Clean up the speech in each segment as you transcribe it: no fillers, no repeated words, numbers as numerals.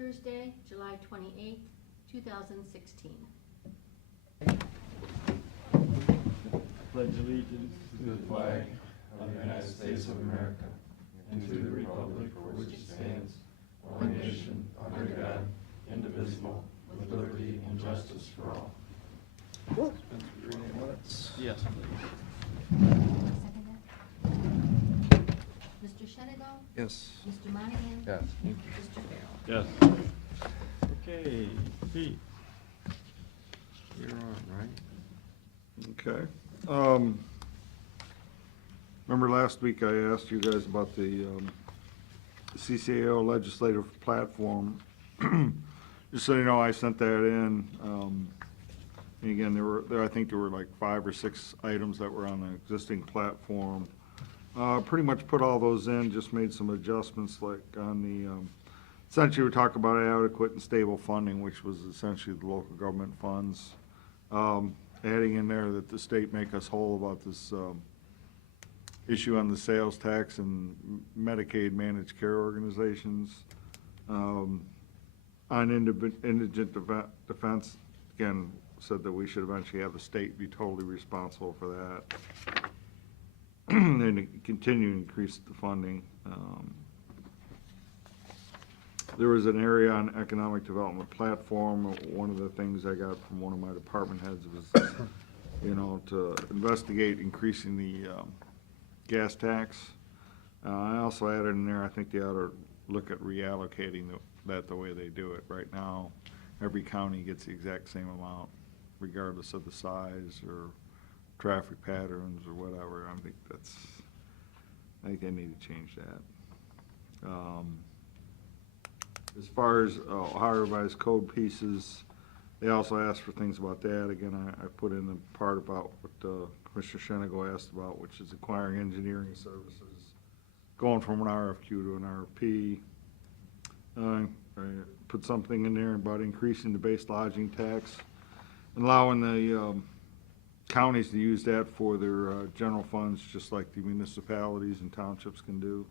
Thursday, July 28th, 2016. Pledge allegiance to the flag of the United States of America and to the republic for which it stands, one nation, under God, indivisible, with liberty and justice for all. Yes, please. Second that? Mr. Shenigo? Yes. Mr. Monahan? Yes. Mr. Farrell? Yes. Okay, Pete. You're on, right? Okay. Remember last week I asked you guys about the CCAO legislative platform. Just so you know, I sent that in. And again, I think there were like 5 or 6 items that were on the existing platform. Pretty much put all those in, just made some adjustments like on the, essentially we talked about adequate and stable funding, which was essentially the local government funds. Adding in there that the state make us whole about this issue on the sales tax and Medicaid managed care organizations. On indigent defense, again, said that we should eventually have the state be totally responsible for that. And to continue to increase the funding. There was an area on economic development platform. One of the things I got from one of my department heads was, you know, to investigate increasing the gas tax. I also added in there, I think they ought to look at reallocating that the way they do it. Right now, every county gets the exact same amount, regardless of the size or traffic patterns or whatever. I think they need to change that. As far as Ohio Revised Code pieces, they also asked for things about that. Again, I put in the part about what Commissioner Shenigo asked about, which is acquiring engineering services, going from an RFQ to an RFP. I put something in there about increasing the base lodging tax and allowing the counties to use that for their general funds, just like the municipalities and townships can do.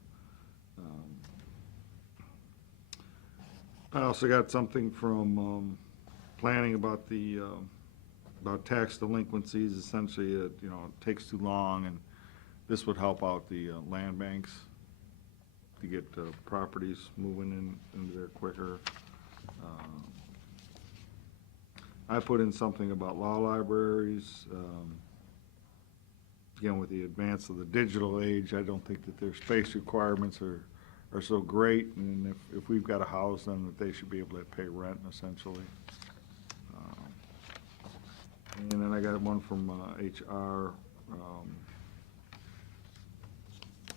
I also got something from planning about the about tax delinquencies. Essentially, it takes too long, and this would help out the land banks to get properties moving into there quicker. I put in something about law libraries. Again, with the advance of the digital age, I don't think that their space requirements are so great, and if we've got a house, then that they should be able to pay rent, essentially. And then I got one from HR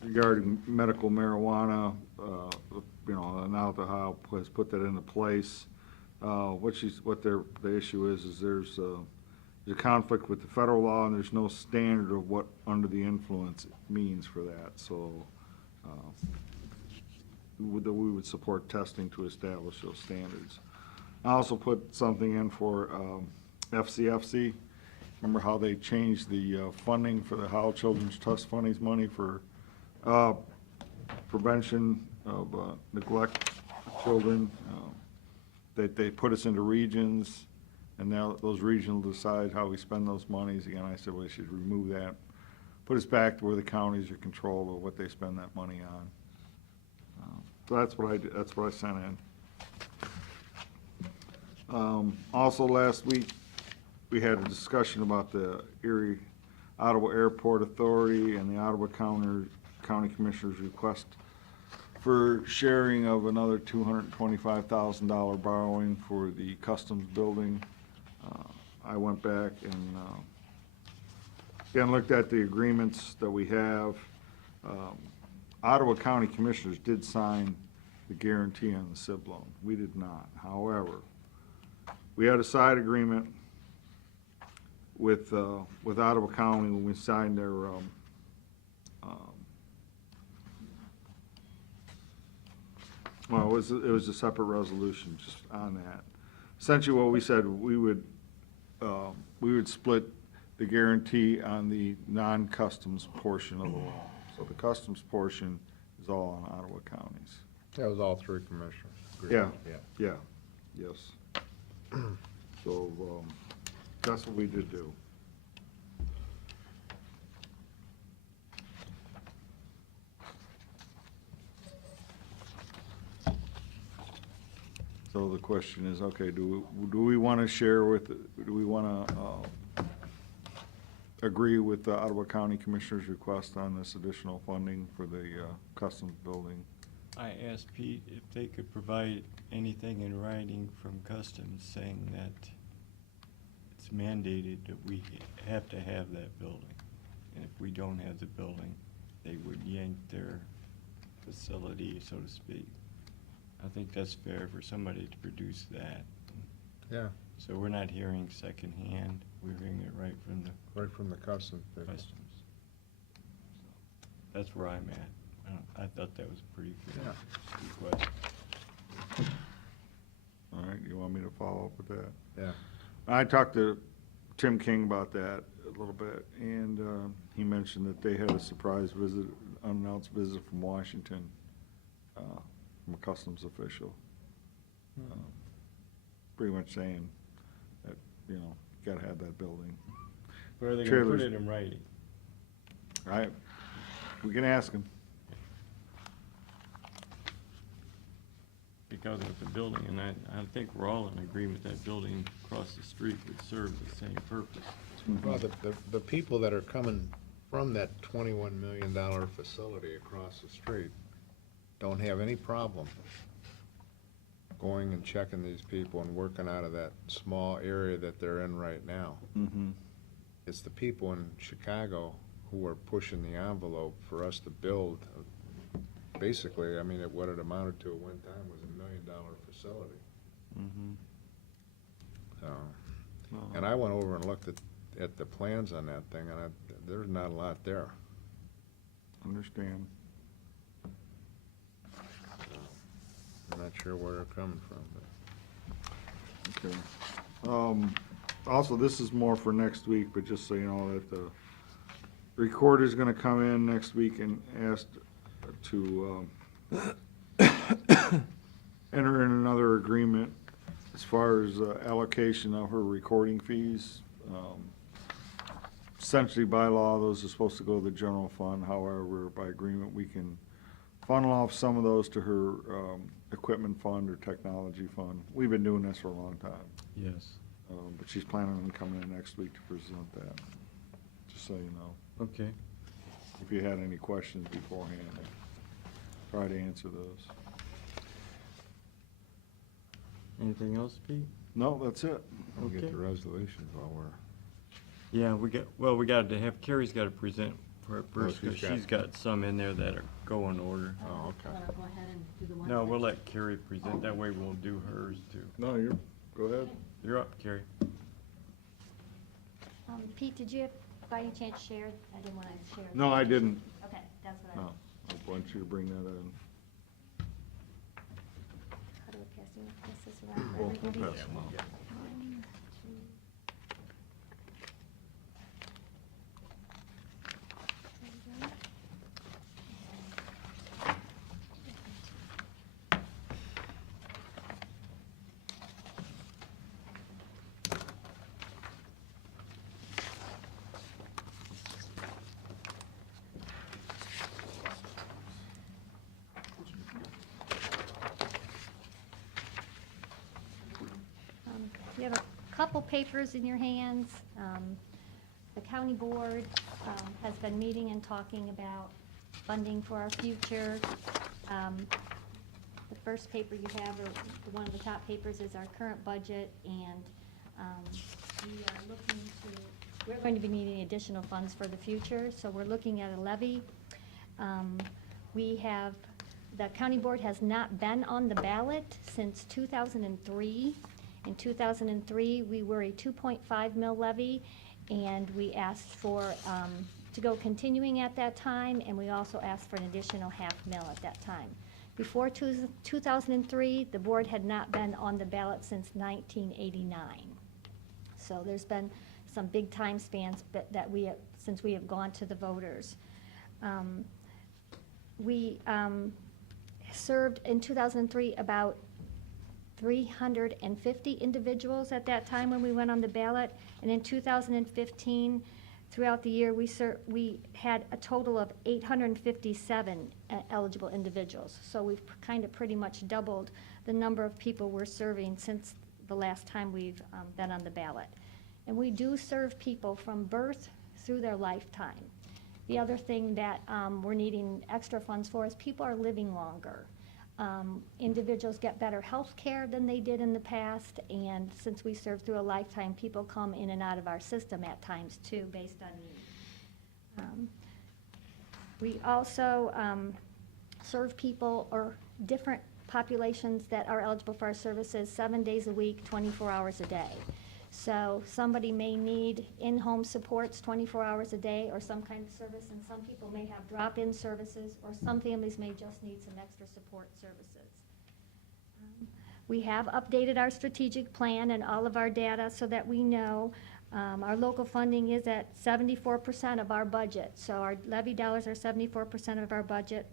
regarding medical marijuana. Now the House has put that into place. What the issue is there's a conflict with the federal law, and there's no standard of what under the influence means for that. So we would support testing to establish those standards. I also put something in for FCFC. Remember how they changed the funding for the Howell Children's Trust Funds money for prevention of neglect of children. They put us into regions, and now those regions decide how we spend those monies. Again, I said, well, they should remove that, put us back to where the counties are control of what they spend that money on. So that's what I did. That's what I sent in. Also last week, we had a discussion about the Erie Ottawa Airport Authority and the Ottawa County Commissioner's request for sharing of another $225,000 borrowing for the customs building. I went back and again looked at the agreements that we have. Ottawa County Commissioners did sign the guarantee on the SIB loan. We did not. However, we had a side agreement with Ottawa County when we signed their well, it was a separate resolution just on that. Essentially, what we said, we would split the guarantee on the non-customs portion of the loan. So the customs portion is all on Ottawa counties. That was all three commissioners. Yeah. Yeah. Yeah, yes. So, that's what we did do. So the question is, okay, do we want to share with, do we want to agree with the Ottawa County Commissioner's request on this additional funding for the customs building? I asked Pete if they could provide anything in writing from Customs saying that it's mandated that we have to have that building. And if we don't have the building, they would yank their facility, so to speak. I think that's fair for somebody to produce that. Yeah, So we're not hearing secondhand, we're hearing it right from the right from the customs people. Customs. That's where I'm at. I thought that was a pretty fair request. All right, you want me to follow up with that? Yeah. I talked to Tim King about that a little bit, and he mentioned that they had a surprise visit, unannounced visit from Washington, from a customs official. Pretty much saying that, you know, you gotta have that building. But are they gonna put Trailers. it in writing? Right? We can ask him. Because with the building, and I think we're all in agreement that building across the street would serve the same purpose. Well, the people that are coming from that $21 million facility across the street don't have any problem going and checking these people and working out of that small area that they're in right now. Mm-hmm. It's the people in Chicago who are pushing the envelope for us to build. Basically, I mean, what it amounted to at one time was $1 million facility. Mm-hmm. So, and I went over and looked at the plans on that thing, and there's not a lot there. Understand. I'm not sure where they're coming from, but. Okay. Also, this is more for next week, but just so you know, that the recorder's gonna come in next week and ask to, enter in another agreement as far as allocation of her recording fees. Essentially, by law, those are supposed to go to the general fund. However, by agreement, we can funnel off some of those to her equipment fund or technology fund. We've been doing this for a long time. Yes. But she's planning on coming in next week to present that, just so you know. Okay. If you had any questions beforehand, try to answer those. Anything else, Pete? No, that's it. We'll get Okay. the resolutions while we're. Yeah, we got to have, Carrie's got to present for it first, she's because got- she's got some in there that are go in order. Oh, okay. Want to go ahead and do the ones? No, that- we'll let Carrie present, that way we'll do hers too. No, go ahead. You're up, Carrie. Pete, did you, by any chance, share? I didn't want to share. No, I didn't. Okay, that's what I. No, I want you to bring that in. How do I pass this around for We'll everybody? pass them out. One, two. There you go. You have a couple papers in your hands. The county board has been meeting and talking about funding for our future. The first paper you have, or one of the top papers, is our current budget, and we are looking to, we're going to be needing additional funds for the future, so we're looking at a levy. We have, the county board has not been on the ballot since 2003. In 2003, we were a 2.5 mil levy, and we asked for, to go continuing at that time, and we also asked for an additional half mil at that time. Before 2003, the board had not been on the ballot since 1989. So there's been some big time spans that we have, since we have gone to the voters. We served in 2003 about 350 individuals at that time when we went on the ballot. And in 2015, throughout the year, we had a total of 857 eligible individuals. So we've kind of pretty much doubled the number of people we're serving since the last time we've been on the ballot. And we do serve people from birth through their lifetime. The other thing that we're needing extra funds for is people are living longer. Individuals get better health care than they did in the past, and since we serve through a lifetime, people come in and out of our system at times too, based on need. We also serve people or different populations that are eligible for our services 7 days a week, 24 hours a day. So somebody may need in-home supports 24 hours a day or some kind of service, and some people may have drop-in services, or some families may just need some extra support services. We have updated our strategic plan and all of our data so that we know our local funding is at 74% of our budget. So our levy dollars are 74% of our budget.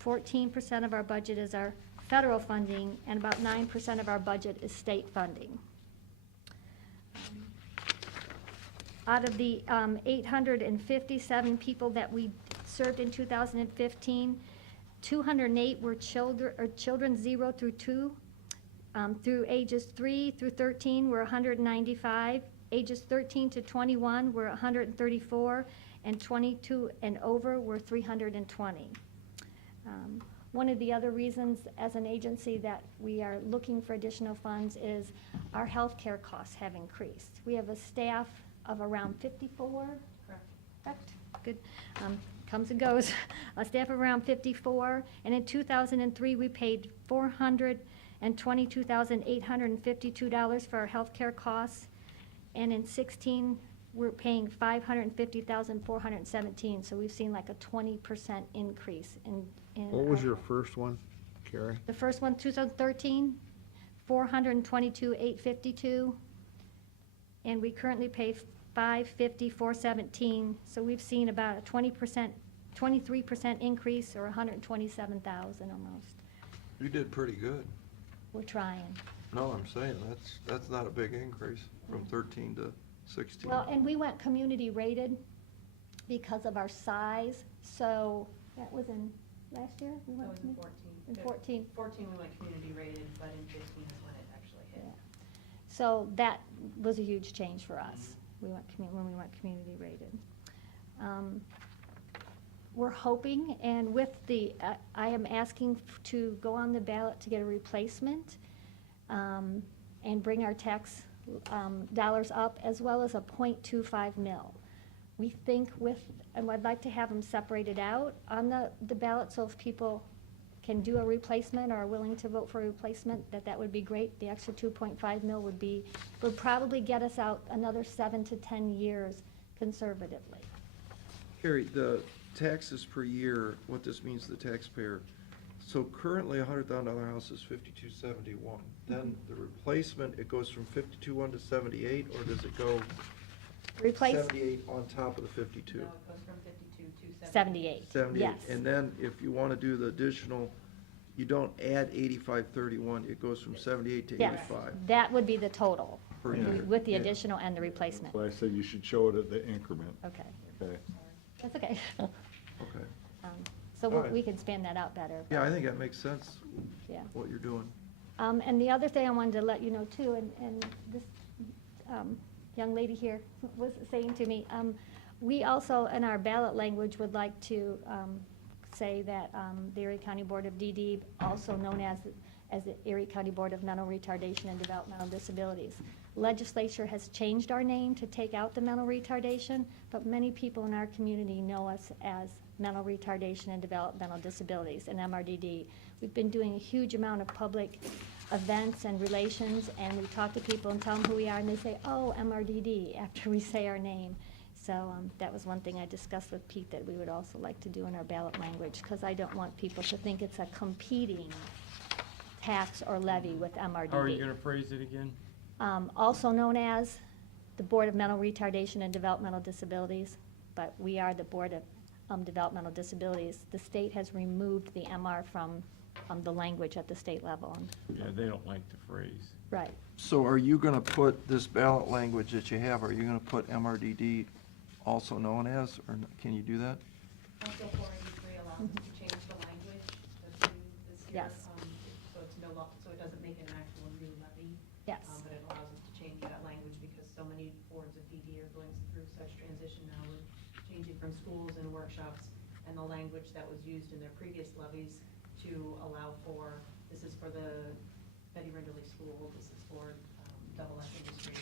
14% of our budget is our federal funding, and about 9% of our budget is state funding. Out of the 857 people that we served in 2015, 208 were children 0 through 2. Through ages 3 through 13 were 195. Ages 13 to 21 were 134, and 22 and over were 320. One of the other reasons as an agency that we are looking for additional funds is our healthcare costs have increased. We have a staff of around 54. Correct. Good. Comes and goes. A staff of around 54, and in 2003 we paid $422,852 for our healthcare costs, and in 16 we're paying $550,417. So we've seen like a 20% increase in. What was your first one, Carrie? The first one, 2013, $422,852, and we currently pay $550,417. So we've seen about a 20%, 23% increase, or $127,000 almost. You did pretty good. We're trying. No, I'm saying, that's not a big increase from 13 to 16. Well, and we went community rated because of our size. So that was in last year. We went That was in 14. In 14. 14 we went community rated, but in 15 is when it actually hit. Yeah. So that was a huge change for us. We went when we went community rated. We're hoping, and with the, I am asking to go on the ballot to get a replacement and bring our tax dollars up, as well as a .25 mil. We think and I'd like to have them separated out on the ballot, so if people can do a replacement or are willing to vote for a replacement, that would be great. The extra 2.5 mil would probably get us out another 7 to 10 years conservatively. Carrie, the taxes per year, what this means to the taxpayer. So currently, a $100,000 house is $5,271. Then the replacement, it goes from 52.1 to 78, or does it go Replace 78 on top of the 52? No, it goes from 52 to 78. 78. Yes. And then if you want to do the additional, you don't add 8531, it goes from 78 to Yes, 85 that would be the total, per year. with the Yeah. additional and the replacement. So I said you should show it at the increment, Okay, okay? that's okay. Okay. So All right. we can span that out better. Yeah, I think that makes sense, Yeah. what you're doing. And the other thing I wanted to let you know too, and this young lady here was saying to me, we also, in our ballot language, would like to say that the Erie County Board of DD, also known as the Erie County Board of Mental Retardation and Developmental Disabilities. Legislature has changed our name to take out the mental retardation, but many people in our community know us as Mental Retardation and Developmental Disabilities, and MRDD. We've been doing a huge amount of public events and relations, and we talk to people and tell them who we are, and they say, oh, MRDD, after we say our name. So that was one thing I discussed with Pete that we would also like to do in our ballot language, because I don't want people to think it's a competing tax or levy with MRDD. How are you gonna phrase it again? Also known as the Board of Mental Retardation and Developmental Disabilities, but we are the Board of Developmental Disabilities. The state has removed the MR from the language at the state level. Yeah, they don't like the phrase. Right. So are you gonna put this ballot language that you have, are you gonna put MRDD also known as, or can you do that? Also, 483 allows us to change the language that's new this year. Yes. So it's no, so it doesn't make it an actual new levy. Yes. But it allows us to change that language because so many boards of DD are going through such transition now with changing from schools and workshops, and the language that was used in their previous levies to allow for, this is for the Betty Rinderly School, this is for Double F Industries,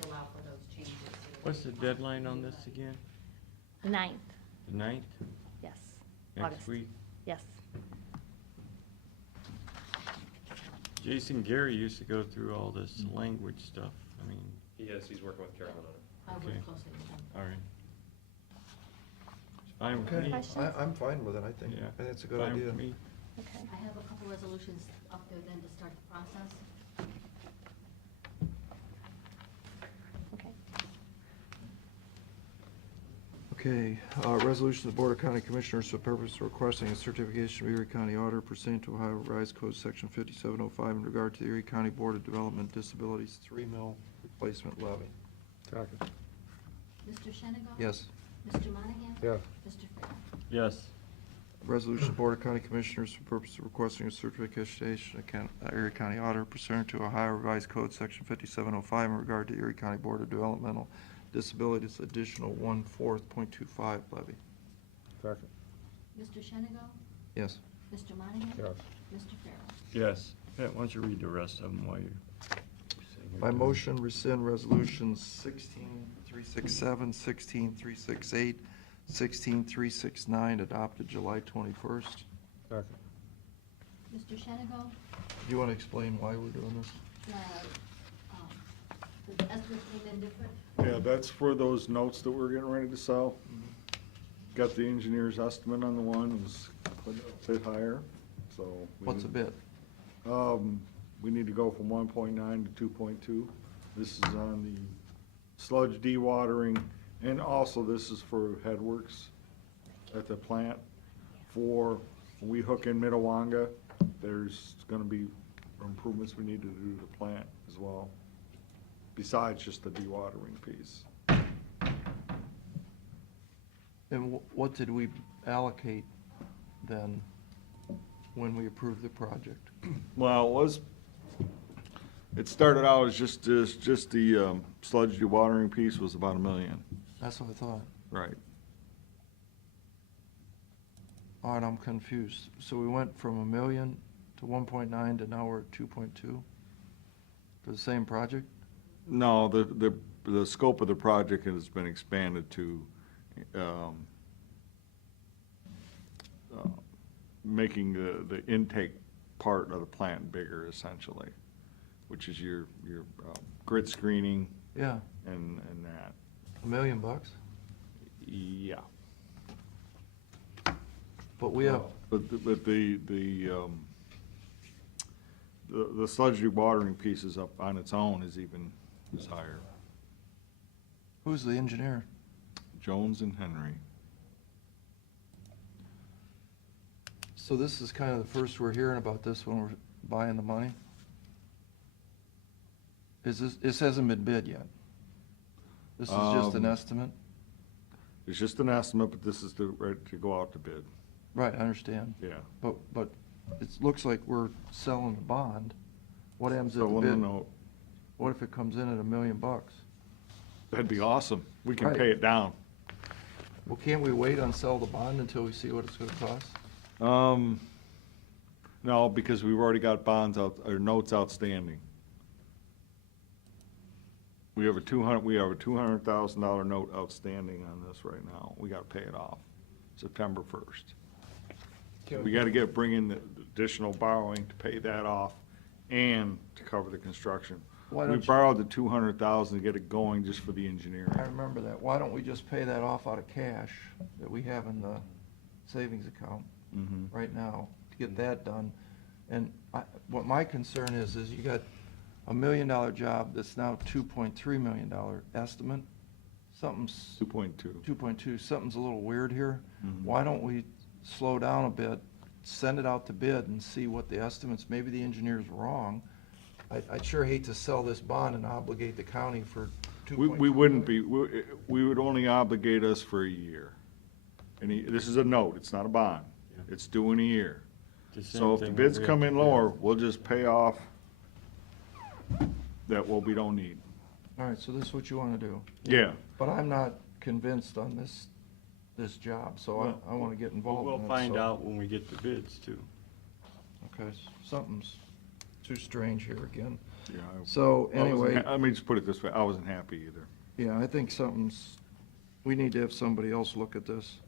to allow for those changes. so that What's we the can come up deadline with a on new this levy. again? 9th, The 9th? yes. Next August. week? Yes. Jason Gary used to go through all this language stuff. I mean, He's working with Carolyn on it. I work Okay. closely with them. all right. It's fine with me. Questions? I'm fine with it, I think. Yeah. I think it's a good Fine idea. with me. Okay. I have a couple resolutions up there then to start the process. Okay. Okay, resolution of the Board of County Commissioners for the purpose of requesting a certification of Erie County Auditor pursuant to Ohio Revised Code Section 5705 in regard to the Erie County Board of Development Disabilities 3 mil replacement levy. Second. Mr. Shennegal? Yes. Mr. Monahan? Yes. Mr. Farrell? Yes. Resolution of Board of County Commissioners for the purpose of requesting a certification of Erie County Auditor pursuant to Ohio Revised Code Section 5705 in regard to Erie County Board of Developmental Disabilities additional 1/4.25 levy. Second. Mr. Shennegal? Yes. Mr. Monahan? Yes. Mr. Farrell? Yes. Pat, why don't you read the rest of them while you're sitting here My doing it? motion rescind resolutions 16367, 16368, 16369 adopted July 21st. Second. Mr. Shennegal? Do you want to explain why we're doing this? The estimates came in different. Yeah, that's for those notes that we're getting ready to sell. Got the engineer's estimate on the one, it was a bit higher, so. we What's a need- bit? We need to go from 1.9 to 2.2. This is on the sludge dewatering, and also this is for headworks at the plant. For, when we hook in Mitawanga, there's gonna be improvements we need to do to the plant as well, besides just the dewatering piece. And what did we allocate then when we approved the project? Well, it started out as just the sludge dewatering piece was about $1 million. That's what I thought. Right. All right, I'm confused. So we went from 1 million to 1.9 to now we're at 2.2 for the same project? No, the scope of the project has been expanded to, making the intake part of the plant bigger essentially, which is your grit screening Yeah, and that. $1 million. Yeah. But we have, But the sludge dewatering piece is up on its own is higher. who's the engineer? Jones and Henry. So this is kind of the first we're hearing about this when we're buying the money? This hasn't been bid yet? This is just an estimate? It's just an estimate, but this is ready to go out to bid. Right, I understand. Yeah. But it looks like we're selling the bond. What happens if the Selling the bid, note. what if it comes in at $1 million? That'd be awesome. We can Right. pay it down. Well, can't we wait on sell the bond until we see what it's gonna cost? No, because we've already got bonds out, or notes outstanding. We have a $200,000 note outstanding on this right now. We gotta pay it off September 1st. We gotta bring in the additional borrowing to pay that off and to cover the construction. Why We don't you- borrowed the 200,000 to get it going just for the engineering. I remember that. Why don't we just pay that off out of cash that we have in the savings account Mhm. right now to get that done? And what my concern is you got $1 million job that's now $2.3 million estimate. Something's 2.2. 2.2, something's a little weird here. Mhm. Why don't we slow down a bit, send it out to bid and see what the estimates, maybe the engineer's wrong. I'd sure hate to sell this bond and obligate the county for 2.2 We wouldn't million. be, we would only obligate us for a year. And this is a note, it's not a bond. It's due in a year. The same So if the thing bids we come have in to pay. lower, we'll just pay off what we don't need. All right, so this is what you want to do. Yeah. But I'm not convinced on this job, so Well, I want to get involved in it. We'll find so- out when we get the bids too. Okay, something's too strange here again. Yeah. So I wasn't anyway, Let me just put it this way, I wasn't happy either. yeah, I think we need to have somebody else look at this.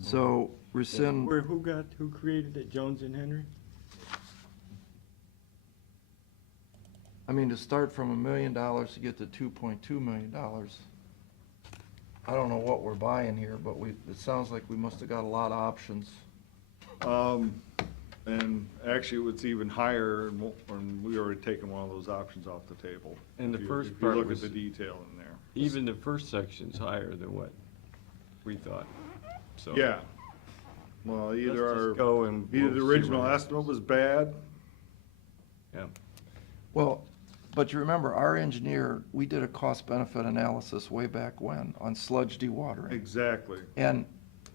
So rescind, Who created it, Jones and Henry? I mean, to start from $1 million to get to $2.2 million, I don't know what we're buying here, but it sounds like we must have got a lot of options. And actually, it's even higher, and we already taken one of those options off the table. And the If you- first if you part look was- at the detail in there. Even the first section's higher than what we thought, so. Yeah. Well, Let's either just our, go and either we'll the see original what happens. estimate was bad, Yeah, Well, but you remember, our engineer, we did a cost-benefit analysis way back when on sludge dewatering. exactly. And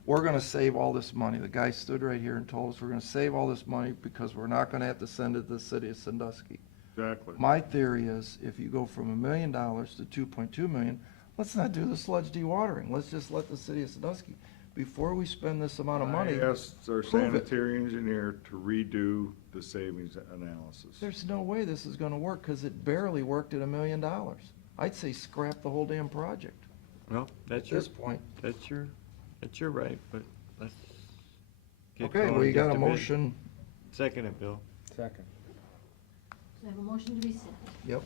we're gonna save all this money. The guy stood right here and told us we're gonna save all this money because we're not gonna have to send it to the city of Sandusky. Exactly. My theory is, if you go from $1 million to 2.2 million, let's not do the sludge dewatering. Let's just let the city of Sandusky, before we spend this amount of money, I asked our prove it. sanitary engineer to redo the savings analysis. There's no way this is gonna work, because it barely worked at $1 million. I'd say scrap the whole damn project well, at this point. that's your right, but let's get Okay, going, we get got a the bid. motion. Second it, Bill. Second. So I have a motion to rescind. Yep,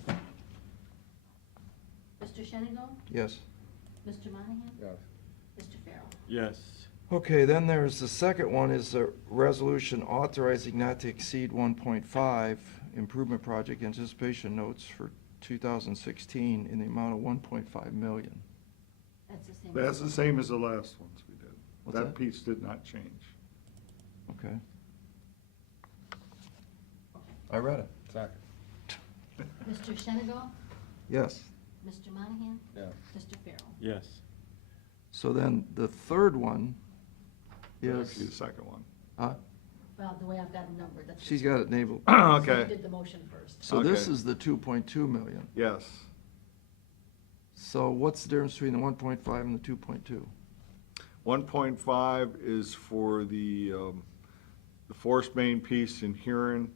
Mr. Shenango? yes. Mr. Monahan? Yes. Mr. Farrell? Yes. Okay, then there's the second one, is a resolution authorizing not to exceed 1.5 improvement project anticipation notes for 2016 in the amount of 1.5 million. That's the same. That's the same as the last ones we did. What's That that? piece did not change. Okay. I read it. Second. Mr. Shenango? Yes. Mr. Monahan? Yes. Mr. Farrell? Yes. So then the third one Actually, the is, second one. Well, the way I've got them numbered, that's. she's got it enabled. So you Okay, did the motion first. So this Okay. is the 2.2 million. yes. So what's the difference between the 1.5 and the 2.2? 1.5 is for the force main piece in Huron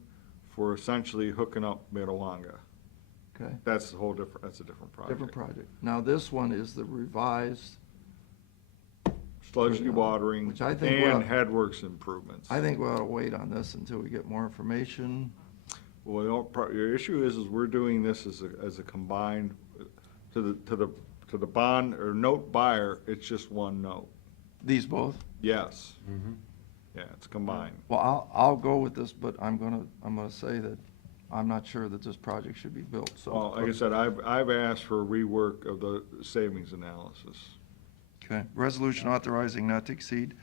for essentially hooking up Mid-Alonga. Okay, That's a different project. different project. Now, this one is the revised, Sludge dewatering Which I think and will- headworks improvements. I think we ought to wait on this until we get more information. Well, your issue is we're doing this as a combined, to the bond or note buyer, it's just one note. These both? Yes, Mm-hmm. yeah, it's combined. Well, I'll go with this, but I'm gonna say that I'm not sure that this project should be built, so. Well, like I said, I've asked for a rework of the savings analysis. Okay, resolution authorizing not to exceed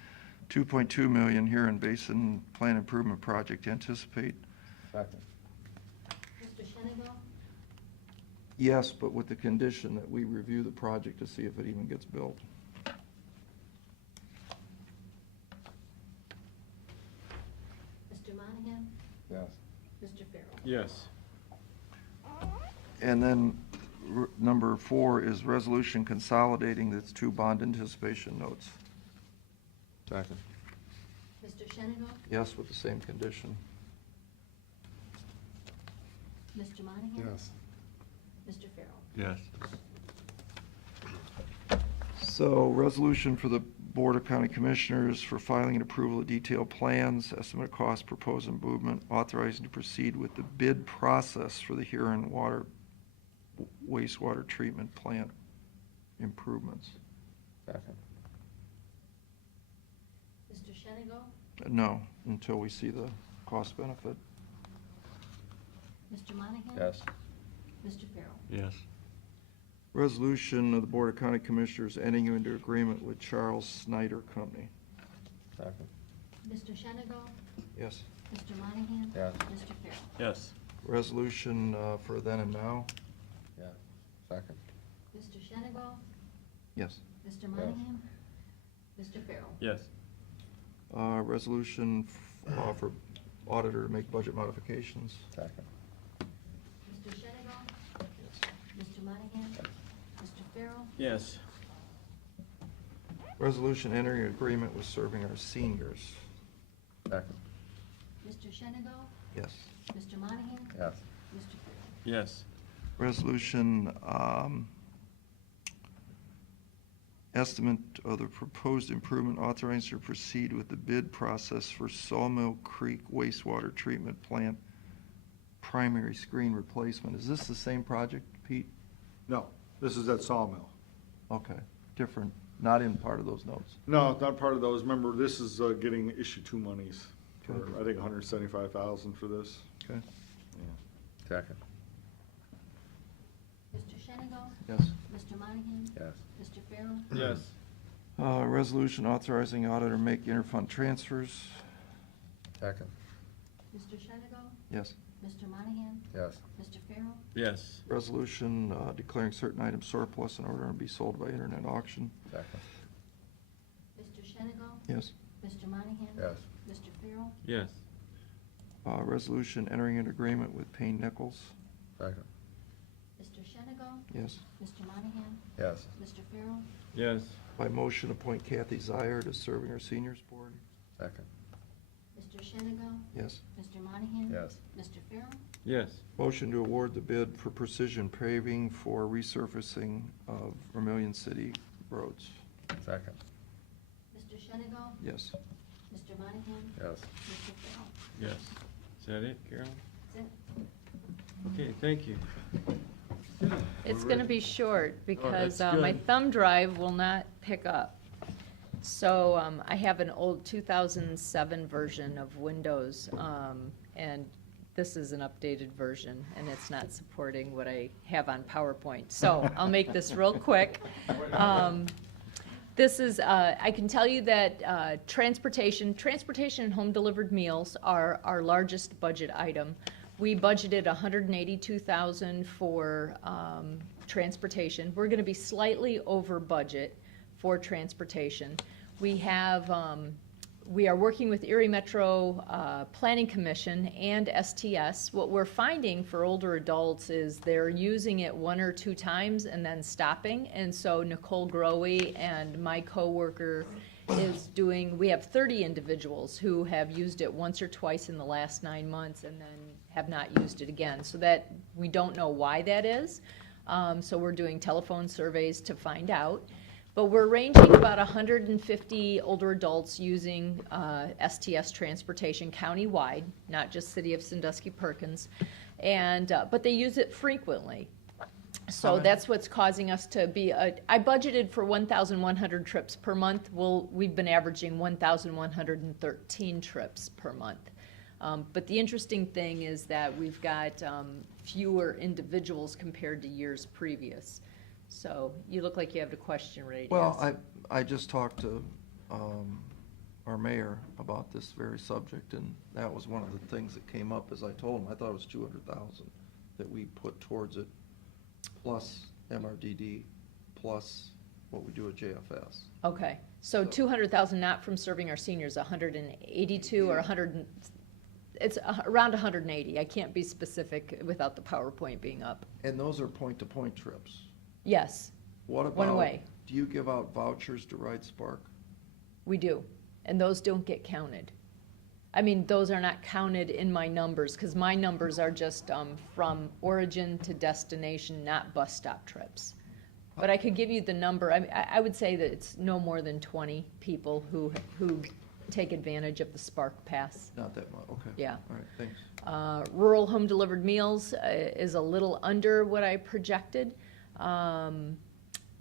2.2 million here in Basin Plan Improvement Project. Anticipate, Second. Mr. Shenango? yes, but with the condition that we review the project to see if it even gets built. Mr. Monahan? Yes. Mr. Farrell? Yes. And then number 4 is resolution consolidating its 2 bond anticipation notes. Second. Mr. Shenango? Yes, with the same condition. Mr. Monahan? Yes. Mr. Farrell? Yes. So, resolution for the Board of County Commissioners for filing and approval of detailed plans, estimate of cost, proposed improvement, authorizing to proceed with the bid process for the Huron wastewater treatment plant improvements. Second. Mr. Shenango? No, until we see the cost benefit. Mr. Monahan? Yes. Mr. Farrell? Yes. Resolution of the Board of County Commissioners entering into agreement with Charles Snyder Company. Second. Mr. Shenango? Yes. Mr. Monahan? Yes. Mr. Farrell? Yes. Resolution for then and now? Yeah. Second. Mr. Shenigal? Yes. Mr. Monahan? Mr. Farrell? Yes. Resolution for auditor to make budget modifications? Second. Mr. Shenigal? Mr. Monahan? Mr. Farrell? Yes. Resolution entering agreement with serving our seniors? Second. Mr. Shenigal? Yes. Mr. Monahan? Yes. Mr. Farrell? Yes. Resolution, estimate of the proposed improvement authorized to proceed with the bid process for Sawmill Creek wastewater treatment plant primary screen replacement. Is this the same project, Pete? No, this is at Sawmill. Okay, different, not in part of those notes. No, not part of those. Remember, this is getting issue 2 monies for, Okay. I think, $175,000 for this. Okay. Second. Mr. Shenigal? Yes. Mr. Monahan? Yes. Mr. Farrell? Yes. Resolution authorizing auditor to make interfund transfers. Second. Mr. Shenigal? Yes. Mr. Monahan? Yes. Mr. Farrell? Yes. Resolution declaring certain items surplus in order to be sold by internet auction. Second. Mr. Shenigal? Yes. Mr. Monahan? Yes. Mr. Farrell? Yes. Resolution entering an agreement with Payne Nichols. Second. Mr. Shenigal? Yes. Mr. Monahan? Yes. Mr. Farrell? Yes. By motion, appoint Kathy Zier to serving our seniors board. Second. Mr. Shenigal? Yes. Mr. Monahan? Yes. Mr. Farrell? Yes. Motion to award the bid for precision paving for resurfacing of Vermillion City roads. Second. Mr. Shenigal? Yes. Mr. Monahan? Yes. Mr. Farrell? Yes. Is that it, Carol? That's it. Okay, thank you. It's going to be short because that's my good. thumb drive will not pick up. So I have an old 2007 version of Windows, and this is an updated version, and it's not supporting what I have on PowerPoint. So I'll make this real quick. This is, I can tell you that transportation and home-delivered meals are our largest budget item. We budgeted $182,000 for transportation. We're going to be slightly over budget for transportation. We are working with Erie Metro Planning Commission and STS. What we're finding for older adults is they're using it 1 or 2 times and then stopping. And so Nicole Growe and my coworker is doing, we have 30 individuals who have used it once or twice in the last 9 months and then have not used it again. So that, we don't know why that is. So we're doing telephone surveys to find out. But we're ranging about 150 older adults using STS transportation countywide, not just City of Sandusky Perkins, and but they use it frequently. So that's what's causing us to be. I budgeted for 1,100 trips per month. We've been averaging 1,113 trips per month. But the interesting thing is that we've got fewer individuals compared to years previous. So you look like you have a question ready to ask. Well, I just talked to our mayor about this very subject, and that was one of the things that came up, as I told him. I thought it was 200,000 that we put towards it, plus MRDD, plus what we do at JFS. Okay, so 200,000 not from serving our seniors, 182 or 100, it's around 180. I can't be specific without the PowerPoint being up. And those are point-to-point trips. Yes, What about? One way. Do you give out vouchers to Ride Spark? we do, and those don't get counted. I mean, those are not counted in my numbers, because my numbers are just from origin to destination, not bus stop trips. But I could give you the number. I mean, I would say that it's no more than 20 people who take advantage of the Spark Pass. Not that much, okay. Yeah. All right, thanks. Rural home delivered meals is a little under what I projected.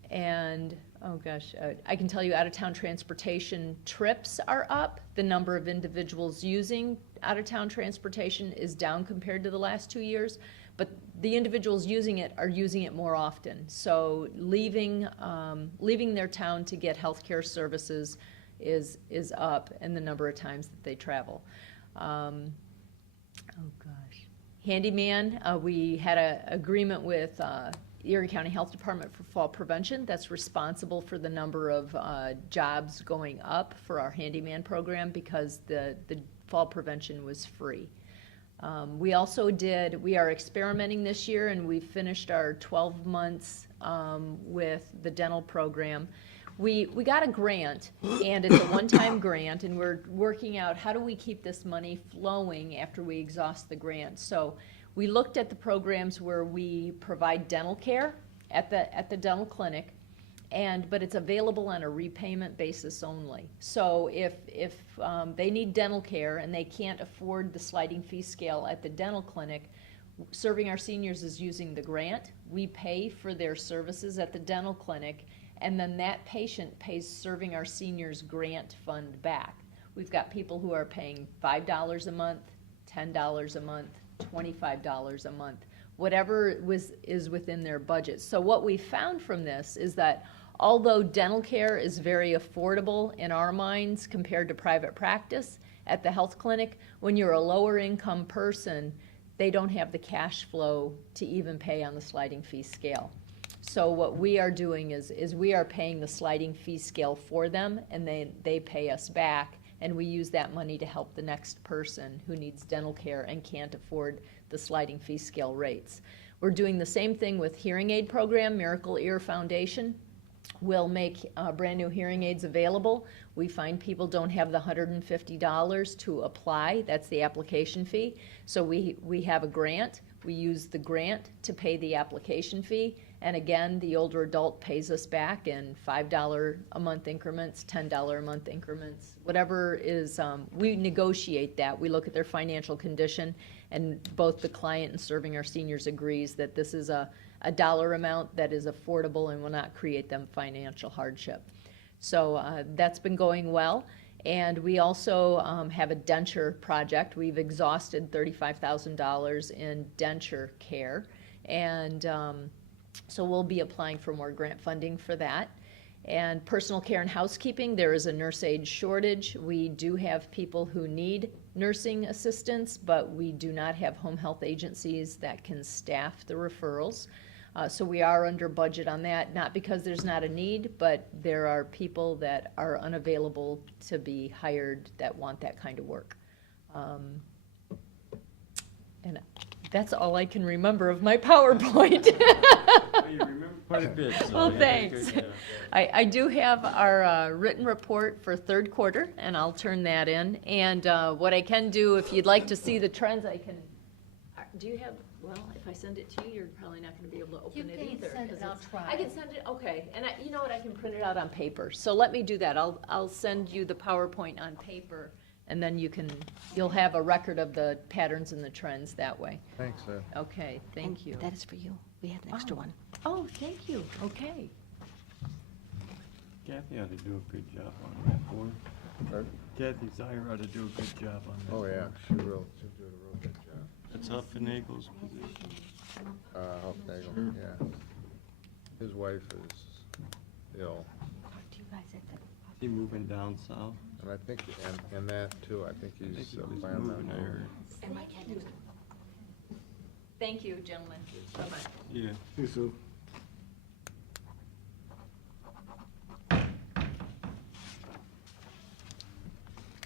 And, oh gosh, I can tell you out-of-town transportation trips are up. The number of individuals using out-of-town transportation is down compared to the last 2 years. But the individuals using it are using it more often. So leaving their town to get healthcare services is up in the number of times that they travel. Oh, gosh. Handyman, we had an agreement with Erie County Health Department for fall prevention. That's responsible for the number of jobs going up for our handyman program because the fall prevention was free. We also we are experimenting this year, and we finished our 12 months with the dental program. We got a grant, and it's a one-time grant, and we're working out how do we keep this money flowing after we exhaust the grant. So we looked at the programs where we provide dental care at the dental clinic, but it's available on a repayment basis only. So if they need dental care and they can't afford the sliding fee scale at the dental clinic, Serving Our Seniors is using the grant. We pay for their services at the dental clinic, and then that patient pays Serving Our Seniors grant fund back. We've got people who are paying $5 a month, $10 a month, $25 a month, whatever is within their budget. So what we found from this is that although dental care is very affordable in our minds compared to private practice at the health clinic, when you're a lower income person, they don't have the cash flow to even pay on the sliding fee scale. So what we are doing is we are paying the sliding fee scale for them, and they pay us back, and we use that money to help the next person who needs dental care and can't afford the sliding fee scale rates. We're doing the same thing with hearing aid program. Miracle Ear Foundation will make brand new hearing aids available. We find people don't have the $150 to apply. That's the application fee. So we have a grant. We use the grant to pay the application fee. And again, the older adult pays us back in $5 a month increments, $10 a month increments, whatever is, we negotiate that. We look at their financial condition, and both the client and Serving Our Seniors agrees that this is a dollar amount that is affordable and will not create them financial hardship. So that's been going well. And we also have a denture project. We've exhausted $35,000 in denture care. And so we'll be applying for more grant funding for that. And personal care and housekeeping, there is a nurse aide shortage. We do have people who need nursing assistance, but we do not have home health agencies that can staff the referrals. So we are under budget on that, not because there's not a need, but there are people that are unavailable to be hired that want that kind of work. And that's all I can remember of my PowerPoint. Well, you remember quite a bit, so Well, you did a thanks. good job. I do have our written report for third quarter, and I'll turn that in. And what I can do, if you'd like to see the trends, I can, do you have, well, if I send it to you, you're probably not going to be able to open it You can either. send it, 'cause I'll it's- try. I can send it, okay. And you know what, I can print it out on paper. So let me do that. I'll send you the PowerPoint on paper, and then you'll have a record of the patterns and the trends that way. Thanks, Ed. Okay, thank you. That is for you. We have an extra one. Oh, thank you, okay. Kathy ought to do a good job on that board. Pardon? Kathy Zyer ought to do a good job on that. Oh, yeah, board. she did a real good job. That's Huffenagle's position. Huffnagel, yeah. His wife is ill, Do you guys at the? Is he moving down south? and I think, and that too, I think I think he's he was planning on moving, I moving. heard. And Mike had to. Thank you, gentlemen. Bye-bye. Yeah. Hey, Sue.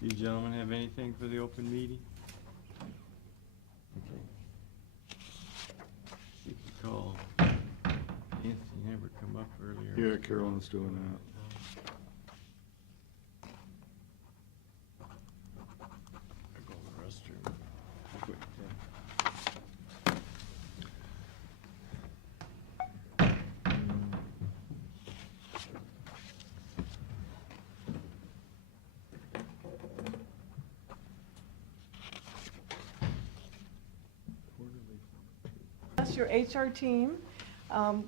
You gentlemen have anything for the open meeting? Okay. You can call Anthony, never come up earlier. Yeah, Carolyn's doing that. I go to the restroom. Quick, That's your HR team.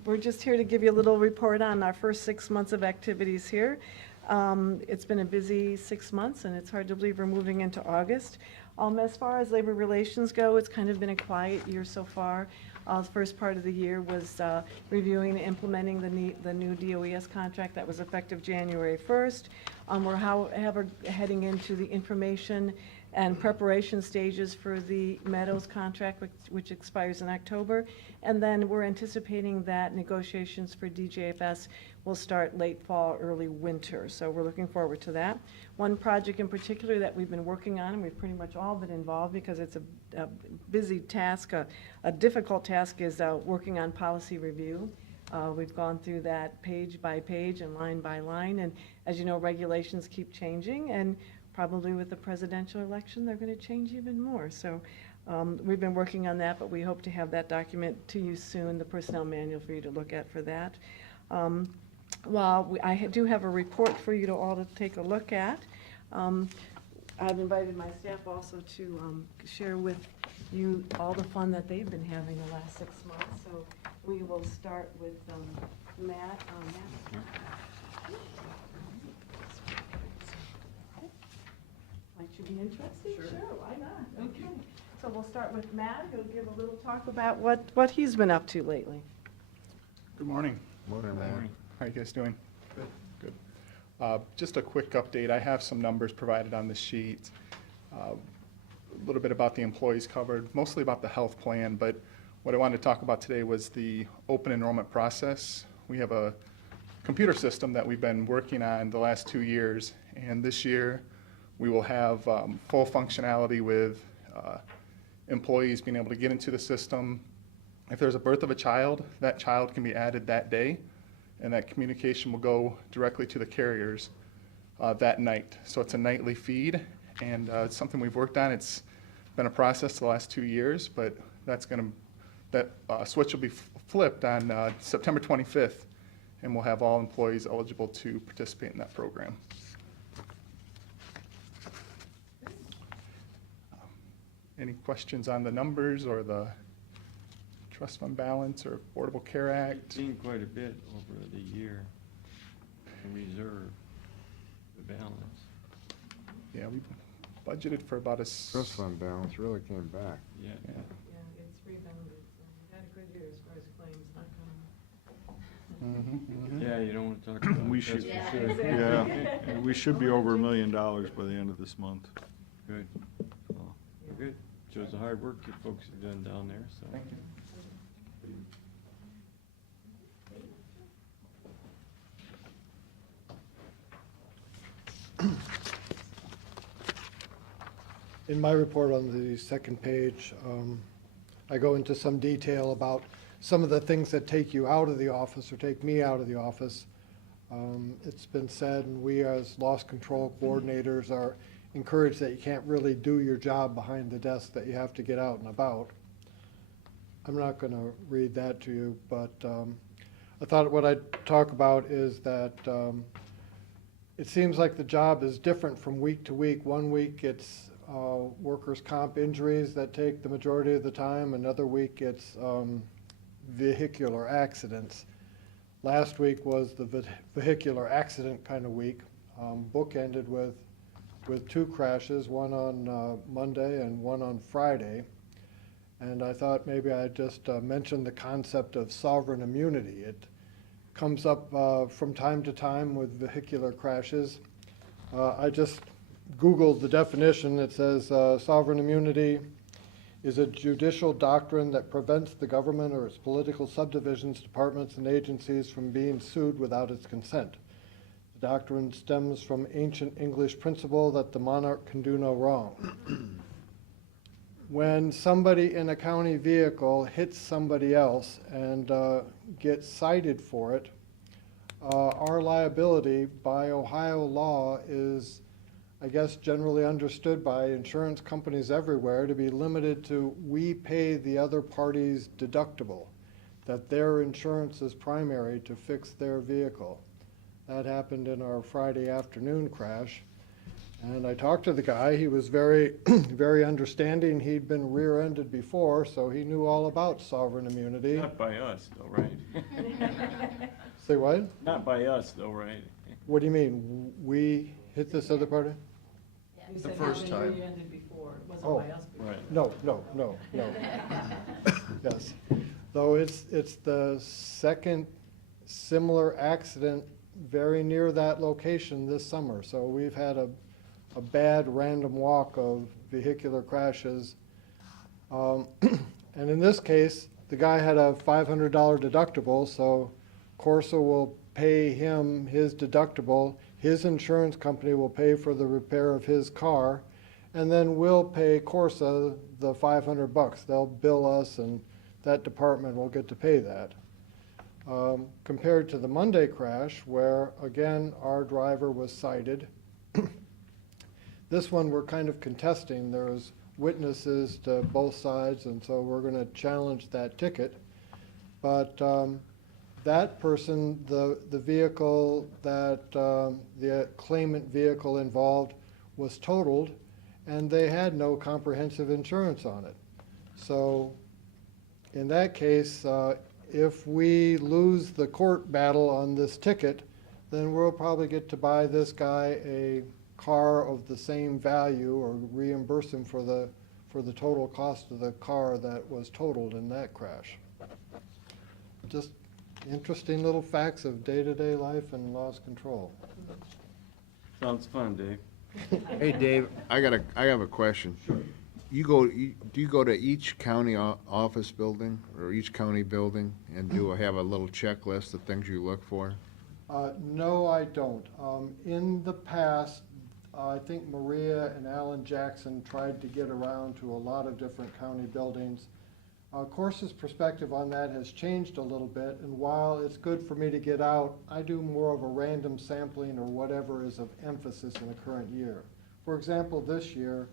We're just here to give you a little report on our first 6 months of activities here. It's been a busy 6 months, and it's hard to believe we're moving into August. As far as labor relations go, it's kind of been a quiet year so far. The first part of the year was reviewing and implementing the new DOES contract that was effective January 1st. We're heading into the information and preparation stages for the Meadows contract, which expires in October. And then we're anticipating that negotiations for DJFS will start late fall, early winter. So we're looking forward to that. One project in particular that we've been working on, and we've pretty much all been involved because it's a busy task, a difficult task, is working on policy review. We've gone through that page by page and line by line, and as you know, regulations keep changing, and probably with the presidential election, they're going to change even more. So we've been working on that, but we hope to have that document to you soon, the personnel manual for you to look at for that. I do have a report for you to all to take a look at. I've invited my staff also to share with you all the fun that they've been having the last 6 months. So we will start with Matt. Might you be interested? Sure, why not? Okay. So we'll start with Matt, who'll give a little talk about what he's been up to lately. Good morning. Morning, man. How are you guys doing? Good. Just a quick update. I have some numbers provided on the sheet. A little bit about the employees covered, mostly about the health plan, but what I wanted to talk about today was the open enrollment process. We have a computer system that we've been working on the last 2 years, and this year we will have full functionality with employees being able to get into the system. If there's a birth of a child, that child can be added that day, and that communication will go directly to the carriers that night. So it's a nightly feed, and it's something we've worked on. It's been a process the last 2 years, but that switch will be flipped on September 25th, and we'll have all employees eligible to participate in that program. Any questions on the numbers or the trust fund balance or Affordable Care Act? Seen quite a bit over the year in reserve, the balance. Yeah, we budgeted for about a... Trust fund balance really came back. Yeah. Yeah, it's rebounded. We've had a good year as far as claims, not coming. Yeah, you don't want to talk about it. We should, That's for sure. yeah, we should be over $1 million by the end of this month. Good. Good. Shows the hard work you folks have done down there, so. Thank you. In my report on the second page, I go into some detail about some of the things that take you out of the office or take me out of the office. It's been said, and we as loss control coordinators are encouraged that you can't really do your job behind the desk, that you have to get out and about. I'm not going to read that to you, but I thought what I'd talk about is that it seems like the job is different from week to week. One week it's workers' comp injuries that take the majority of the time. Another week it's vehicular accidents. Last week was the vehicular accident kind of week, bookended with 2 crashes, one on Monday and one on Friday. And I thought maybe I'd just mention the concept of sovereign immunity. It comes up from time to time with vehicular crashes. I just Googled the definition. It says sovereign immunity is a judicial doctrine that prevents the government or its political subdivisions, departments, and agencies from being sued without its consent. The doctrine stems from ancient English principle that the monarch can do no wrong. When somebody in a county vehicle hits somebody else and gets cited for it, our liability by Ohio law is, I guess, generally understood by insurance companies everywhere to be limited to we pay the other party's deductible, that their insurance is primary to fix their vehicle. That happened in our Friday afternoon crash. And I talked to the guy. He was very, very understanding. He'd been rear-ended before, so he knew all about sovereign immunity. Not by us, though, right? Say what? Not by us, though, right? What do you mean? We hit this other party? You The said first how time. you ended before. It wasn't Oh. by us before. Right. No. Yes. Though it's the second similar accident very near that location this summer. So we've had a a bad random walk of vehicular crashes. And in this case, the guy had a $500 deductible, so Corsa will pay him his deductible. His insurance company will pay for the repair of his car, and then we'll pay Corsa the $500. They'll bill us, and that department will get to pay that. Compared to the Monday crash, where again our driver was cited, this one we're kind of contesting. There was witnesses to both sides, and so we're going to challenge that ticket. But that person, the vehicle that the claimant vehicle involved was totaled, and they had no comprehensive insurance on it. So in that case, if we lose the court battle on this ticket, then we'll probably get to buy this guy a car of the same value or reimburse him for the total cost of the car that was totaled in that crash. Just interesting little facts of day-to-day life and loss control. Sounds fun, Dave. Hey, Dave, I have a question. Do you go to each county office building or each county building and have a little checklist of things you look for? No, I don't. In the past, I think Maria and Alan Jackson tried to get around to a lot of different county buildings. Corsa's perspective on that has changed a little bit, and while it's good for me to get out, I do more of a random sampling or whatever is of emphasis in the current year. For example, this year,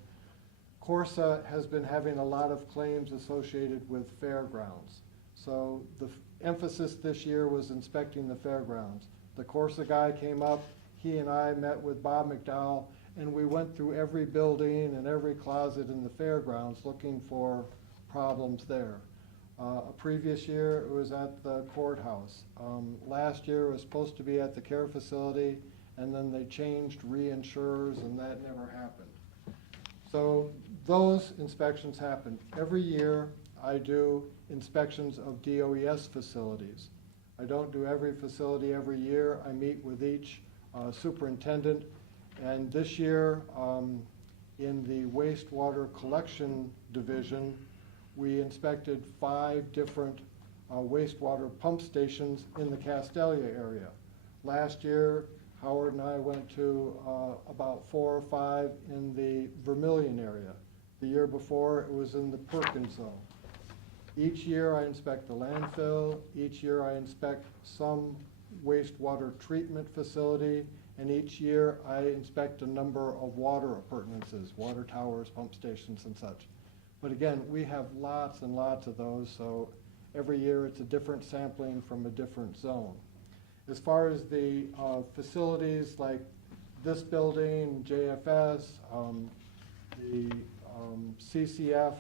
Corsa has been having a lot of claims associated with fairgrounds. So the emphasis this year was inspecting the fairgrounds. The Corsa guy came up, he and I met with Bob McDowell, and we went through every building and every closet in the fairgrounds looking for problems there. A previous year, it was at the courthouse. Last year, it was supposed to be at the care facility, and then they changed reinsurers, and that never happened. So those inspections happen. Every year, I do inspections of DOES facilities. I don't do every facility every year. I meet with each superintendent. And this year, in the wastewater collection division, we inspected 5 different wastewater pump stations in the Castelia area. Last year, Howard and I went to about 4 or 5 in the Vermilion area. The year before, it was in the Perkins zone. Each year I inspect the landfill, each year I inspect some wastewater treatment facility, and each year I inspect a number of water appurtenances, water towers, pump stations, and such. But again, we have lots and lots of those, so every year it's a different sampling from a different zone. As far as the facilities like this building, JFS, the CCF,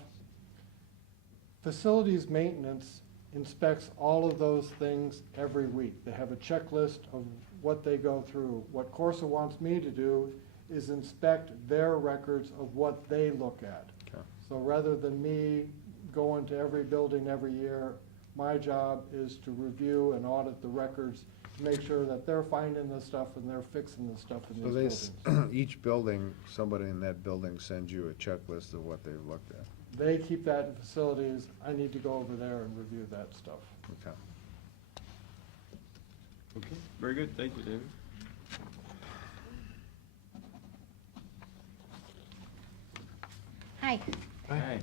facilities maintenance inspects all of those things every week. They have a checklist of what they go through. What Corsa wants me to do is inspect their records of what they look at. Okay. So rather than me going to every building every year, my job is to review and audit the records to make sure that they're finding the stuff and they're fixing the stuff in these buildings. Each building, somebody in that building sends you a checklist of what they've looked at. They keep that in facilities. I need to go over there and review that stuff. Okay. Okay, very good, thank you, David. Hi. Hi.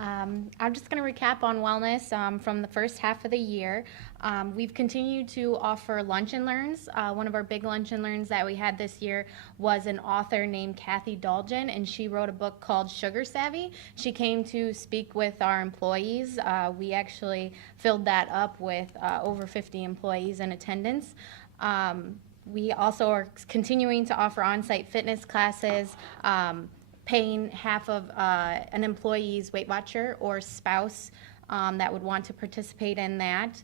I'm just going to recap on wellness from the first half of the year. We've continued to offer lunch and learns. One of our big lunch and learns that we had this year was an author named Kathy Dolgen, and she wrote a book called Sugar Savvy. She came to speak with our employees. We actually filled that up with over 50 employees in attendance. We also are continuing to offer on-site fitness classes, paying half of an employee's Weight Watcher or spouse that would want to participate in that.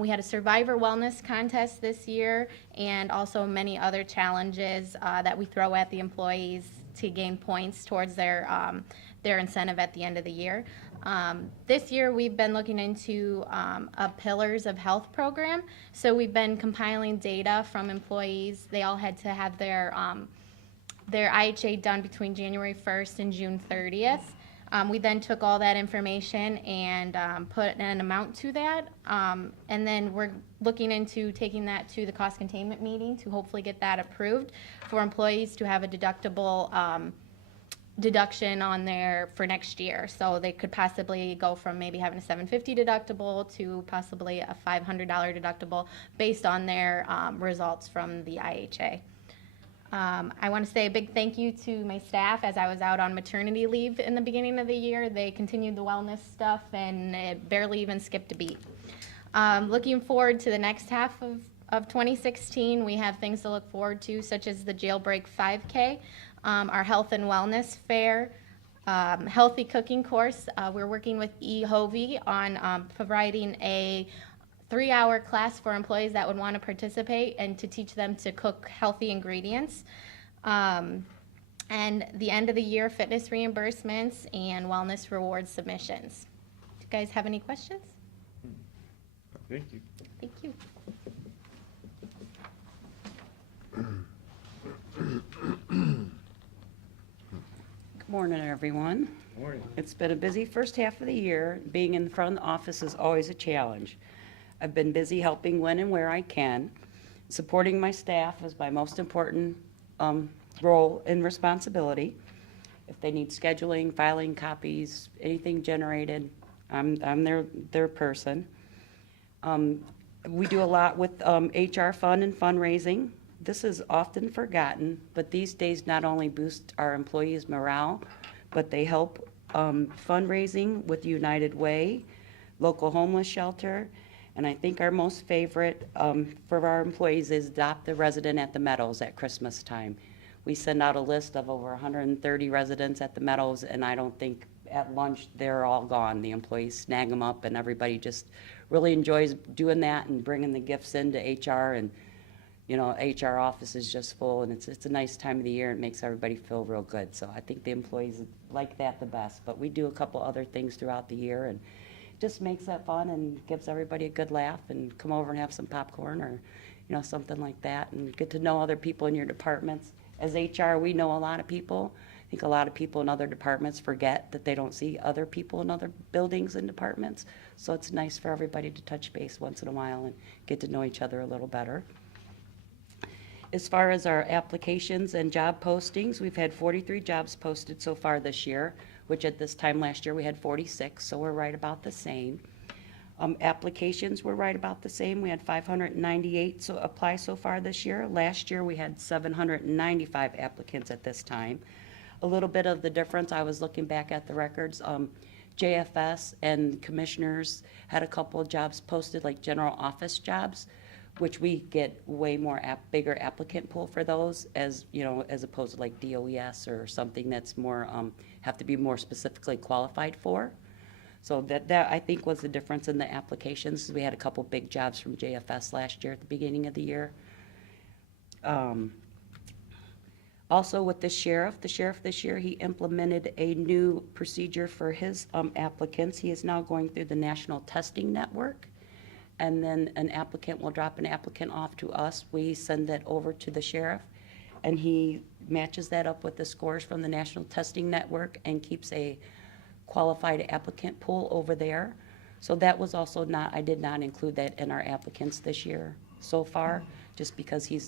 We had a Survivor Wellness contest this year, and also many other challenges that we throw at the employees to gain points towards their incentive at the end of the year. This year we've been looking into a Pillars of Health program. So we've been compiling data from employees. They all had to have their their IHA done between January 1st and June 30th. We then took all that information and put an amount to that. And then we're looking into taking that to the cost containment meeting to hopefully get that approved for employees to have a deductible deduction on there for next year. So they could possibly go from maybe having a $750 deductible to possibly a $500 deductible based on their results from the IHA. I want to say a big thank you to my staff as I was out on maternity leave in the beginning of the year. They continued the wellness stuff and it barely even skipped a beat. Looking forward to the next half of 2016, we have things to look forward to, such as the Jailbreak 5K, our health and wellness fair, healthy cooking course. We're working with eHovie on providing a 3-hour class for employees that would want to participate and to teach them to cook healthy ingredients. And the end of the year fitness reimbursements and wellness reward submissions. Do you guys have any questions? Thank you. Thank you. Good morning, everyone. Morning. It's been a busy first half of the year. Being in the front of the office is always a challenge. I've been busy helping when and where I can. Supporting my staff is my most important role and responsibility. If they need scheduling, filing copies, anything generated, I'm their person. We do a lot with HR fund and fundraising. This is often forgotten, but these days not only boost our employees' morale, but they help fundraising with United Way, local homeless shelter, and I think our most favorite for our employees is Adopt the Resident at the Meadows at Christmas time. We send out a list of over 130 residents at the Meadows, and I don't think at lunch they're all gone. The employees snag them up, and everybody just really enjoys doing that and bringing the gifts into HR. And you know, HR office is just full, and it's a nice time of the year. It makes everybody feel real good. So I think the employees like that the best. But we do a couple other things throughout the year, and it just makes that fun and gives everybody a good laugh and come over and have some popcorn or, you know, something like that, and get to know other people in your departments. As HR, we know a lot of people. I think a lot of people in other departments forget that they don't see other people in other buildings and departments. So it's nice for everybody to touch base once in a while and get to know each other a little better. As far as our applications and job postings, we've had 43 jobs posted so far this year, which at this time last year we had 46, so we're right about the same. Applications were right about the same. We had 598 apply so far this year. Last year we had 795 applicants at this time. A little bit of the difference, I was looking back at the records, JFS and commissioners had a couple of jobs posted, like general office jobs, which we get way more bigger applicant pool for those, as you know, as opposed to like DOES or something that's more have to be more specifically qualified for. So that I think was the difference in the applications. We had a couple big jobs from JFS last year at the beginning of the year. Also with the sheriff this year, he implemented a new procedure for his applicants. He is now going through the National Testing Network. And then an applicant will drop an applicant off to us. We send that over to the sheriff, and he matches that up with the scores from the National Testing Network and keeps a qualified applicant pool over there. So that was also not, I did not include that in our applicants this year so far, just because he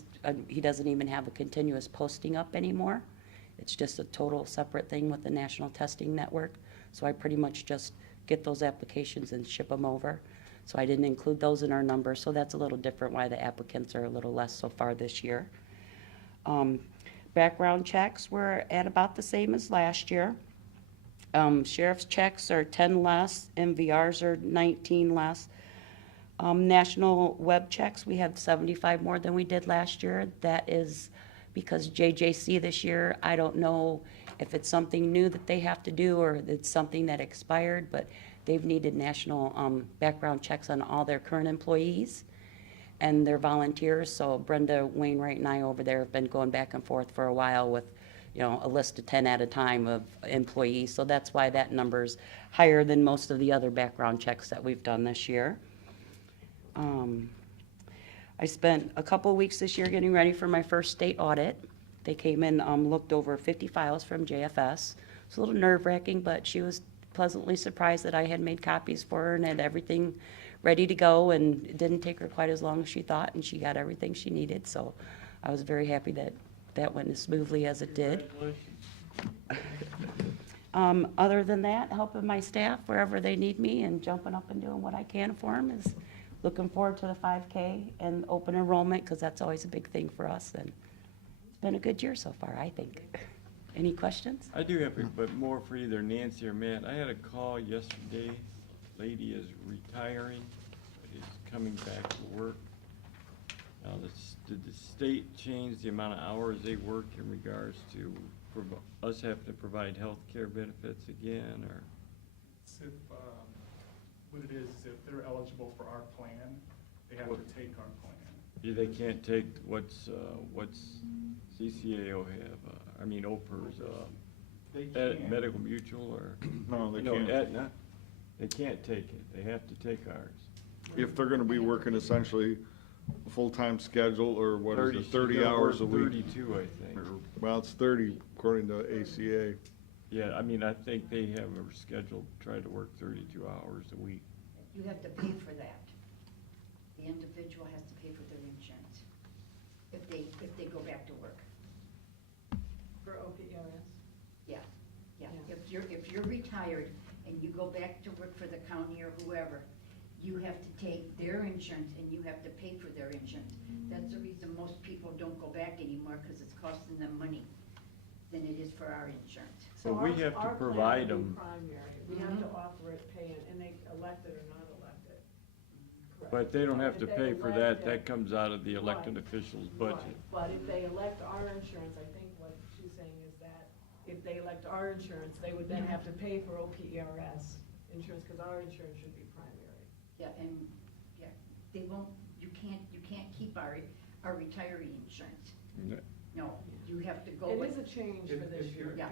doesn't even have a continuous posting up anymore. It's just a total separate thing with the National Testing Network. So I pretty much just get those applications and ship them over. So I didn't include those in our numbers, so that's a little different why the applicants are a little less so far this year. Background checks were at about the same as last year. Sheriff's checks are 10 less, MVRs are 19 less. National web checks, we have 75 more than we did last year. That is because JJC this year, I don't know if it's something new that they have to do or it's something that expired, but they've needed national background checks on all their current employees and their volunteers. So Brenda Wainwright and I over there have been going back and forth for a while with, you know, a list of 10 at a time of employees. So that's why that number's higher than most of the other background checks that we've done this year. I spent a couple weeks this year getting ready for my first state audit. They came in, looked over 50 files from JFS. It's a little nerve-wracking, but she was pleasantly surprised that I had made copies for her and had everything ready to go, and it didn't take her quite as long as she thought, and she got everything she needed. So I was very happy that that went as smoothly as it did. Other than that, helping my staff wherever they need me and jumping up and doing what I can for them is looking forward to the 5K and open enrollment, because that's always a big thing for us. And it's been a good year so far, I think. Any questions? I do have, but more for either Nancy or Matt. I had a call yesterday. Lady is retiring, but is coming back to work. Now, did the state change the amount of hours they work in regards to us having to provide health care benefits again, or? If, what it is if they're eligible for our plan, they have to take our plan. Yeah, they can't take what's CCAO have, I mean, OPER's, They can. Medical Mutual, or? No, they No, can't. Aetna, they can't take it, they have to take ours. If they're gonna be working essentially a full-time schedule, or what is it, She's 30 gonna hours a work week? 32, I think. Well, it's 30 according to ACA. Yeah, I mean, I think they have her scheduled, try to work 32 hours a week. You have to pay for that. The individual has to pay for their insurance if they go back to work. For OPERS? Yeah, yeah. Yeah. If you're retired and you go back to work for the county or whoever, you have to take their insurance and you have to pay for their insurance. That's the reason most people don't go back anymore, because it's costing them money than it is for our insurance. But we have to provide them. Primary, we have to offer it, pay it, and they elect it or not elect it. Correct. But they don't have to If they pay for elect that, that it- comes out of the elected Right. officials' Right. budget. But if they elect our insurance, I think what she's saying is that if they elect our insurance, they would then have to pay for OPERS insurance, because our insurance should be primary. Yeah, and, yeah, they won't, you can't keep our retiree insurance. No, you have to go It with. is a change for this year. Yeah.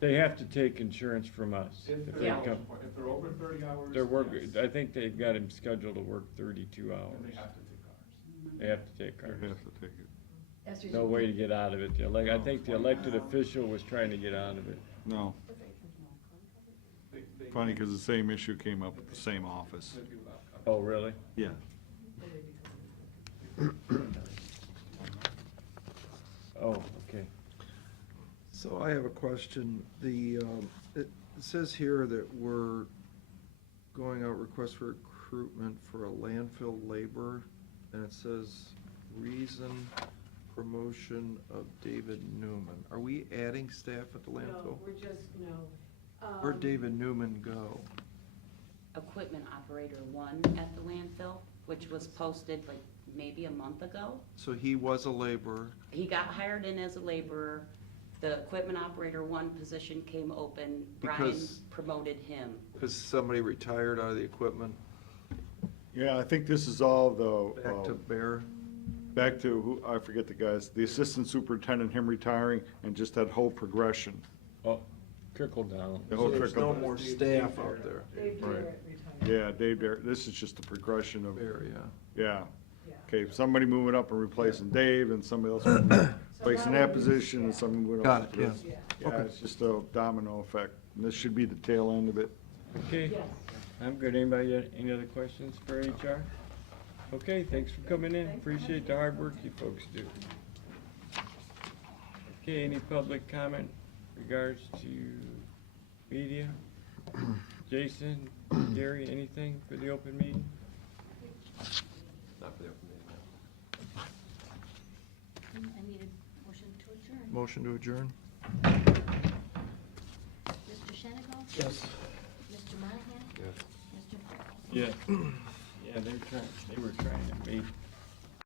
They have to take insurance from us. If If they're they Yeah. come, eligible, if they're over 30 hours. they're working, yes, I think they've got him scheduled to work 32 then hours. they have to take ours. They have to take They ours. have to take it. That's the No reason- way to get out of it. I think the elected official was trying to get out of it. No. They Funny, because the same issue came up at the same office. would be without coverage. Oh, really? Yeah. Oh, okay. So I have a question. It says here that we're going out request for recruitment for a landfill laborer, and it says reason promotion of David Newman. Are we adding staff at the No, landfill? we're just, no. Where'd David Newman go? Equipment operator 1 at the landfill, which was posted like maybe a month ago. So he was a laborer. He got hired in as a laborer. The equipment operator 1 position came open. Brian Because- promoted him. Because somebody retired out of the equipment. Yeah, I think this is all the. Back to Bear. Back to, who, I forget the guys, the assistant superintendent, him retiring, and just that whole progression. Oh, trickle down. The So whole there's trickle. no more staff out there. Dave Right. Garrett retired. Yeah, Dave, this is just the progression of, Bear, yeah. yeah. Yeah. Okay, somebody moving up and replacing Dave, and somebody else replacing that position, and somebody moving up. Got it, yeah. Yeah, it's just a domino effect, and this should be the tail end of it. Okay, Yes. I'm good. Anybody got any other questions for HR? Okay, thanks for coming in. Appreciate the hard work you folks do. Okay, any public comment regards to media? Jason, Gary, anything for the open meeting? Not for the open meeting, I need a motion to adjourn. Motion to adjourn? Mr. Shenigal? Yes. Mr. Monahan? no. Yes. Mr. Farrell? Yeah. Yeah, they were trying to make